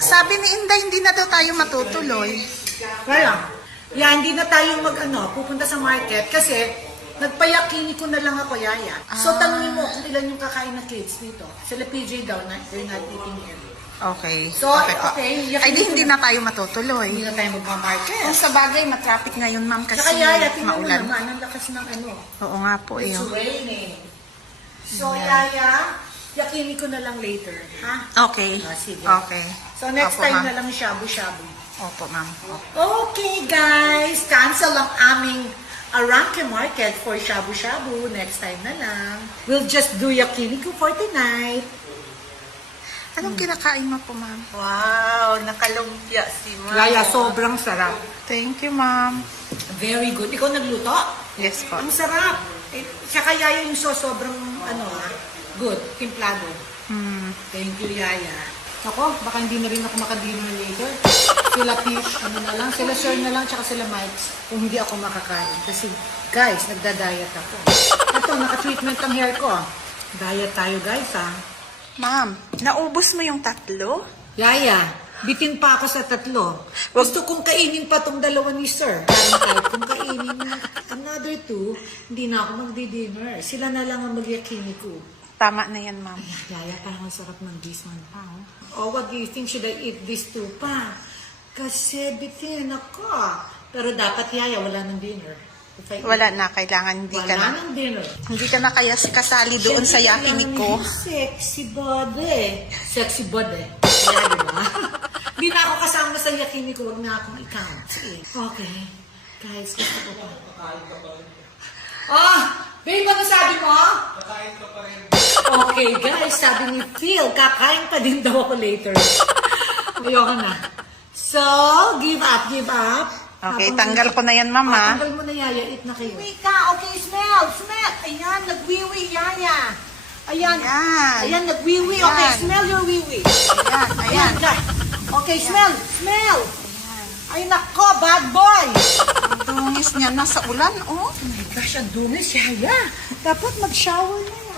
Sabi ni Inday, hindi na daw tayo matutuloy. Kaya, hindi na tayo pupunta sa market kasi nagpayakini ko na lang ako, Yaya. So, tanungin mo kung ilan yung kakain na kids dito. Sila PJ daw, they're not eating here. Okay. So, okay. Ay, hindi na tayo matutuloy. Hindi na tayo magpa-market. Kung sa bagay, matraffic ngayon, ma'am, kasi Saka Yaya, tingnan mo maulan. naman, ang lakas ng Oo nga po, eh. It's raining. So, Yaya, yakini ko na lang later. Ha? Okay. Sige. Okay. So, next Opo, time ma'am. na lang shabu-shabu. Opo, ma'am. Okay, guys. Cancel ang aming Arranque Market for shabu-shabu. Next time na lang. We'll just do yakiniku for tonight. Anong kinakain mo po, ma'am? Wow, nakalumpia si Ma'am. Yaya, sobrang sarap. Thank you, ma'am. Very good. Ikaw nagluto? Yes po. Ang sarap. Tsaka Yaya yung sauce sobrang good. Timplado. Thank you, Yaya. Ako, baka hindi na rin ako makadinner later. Sila Fish, sila Sir na lang, tsaka sila Mikes. Kung hindi ako makakain. Kasi, guys, nagda-diet ako. Ito, naka-treatment ang hair ko. Diet tayo, guys, ha? Ma'am, naubos mo yung 3? Yaya, bitin pa ako sa 3. Gusto kong kainin pa tong 2 ni Sir. Parang kahit kung kainin another 2, hindi na ako magdi-dinner. Sila na lang ang magyakini ko. Tama na yan, ma'am. Yaya, parang ang sarap ng this one pa. Oh, what do you think? Should I eat this too pa? Kasi bitin ako. Pero dapat, Yaya, wala ng dinner. Wala na, kailangan hindi ka na. Wala ng dinner. Hindi ka na kaya kasali doon sa yakiniku. Sexy body. Sexy body. Kaya, diba? Hindi na ako kasama sa yakiniku. Huwag na akong i-count. Okay. Guys, gusto ko pa. Babe, ano sabi mo? Kakain ka pa rin. Okay, guys, sabi ni Phil, kakain pa din daw ako later. Ayoko na. So, give up, give up. Okay, tanggal ko na yan, ma'am, ha? Tanggal mo na, Yaya. Eat na kayo. Wiwi ka, okay, smell. Ayan, nagwiwi, Yaya. Ayan. Ayan. Ayan, nagwiwi. Ayan. Okay, smell your wiwi. Ayan. Okay, smell. Ay, nako, bad boy. Ang dungis niya nasa ulan, oh. Oh my gosh, ang dungis, Yaya. Dapat mag-shower na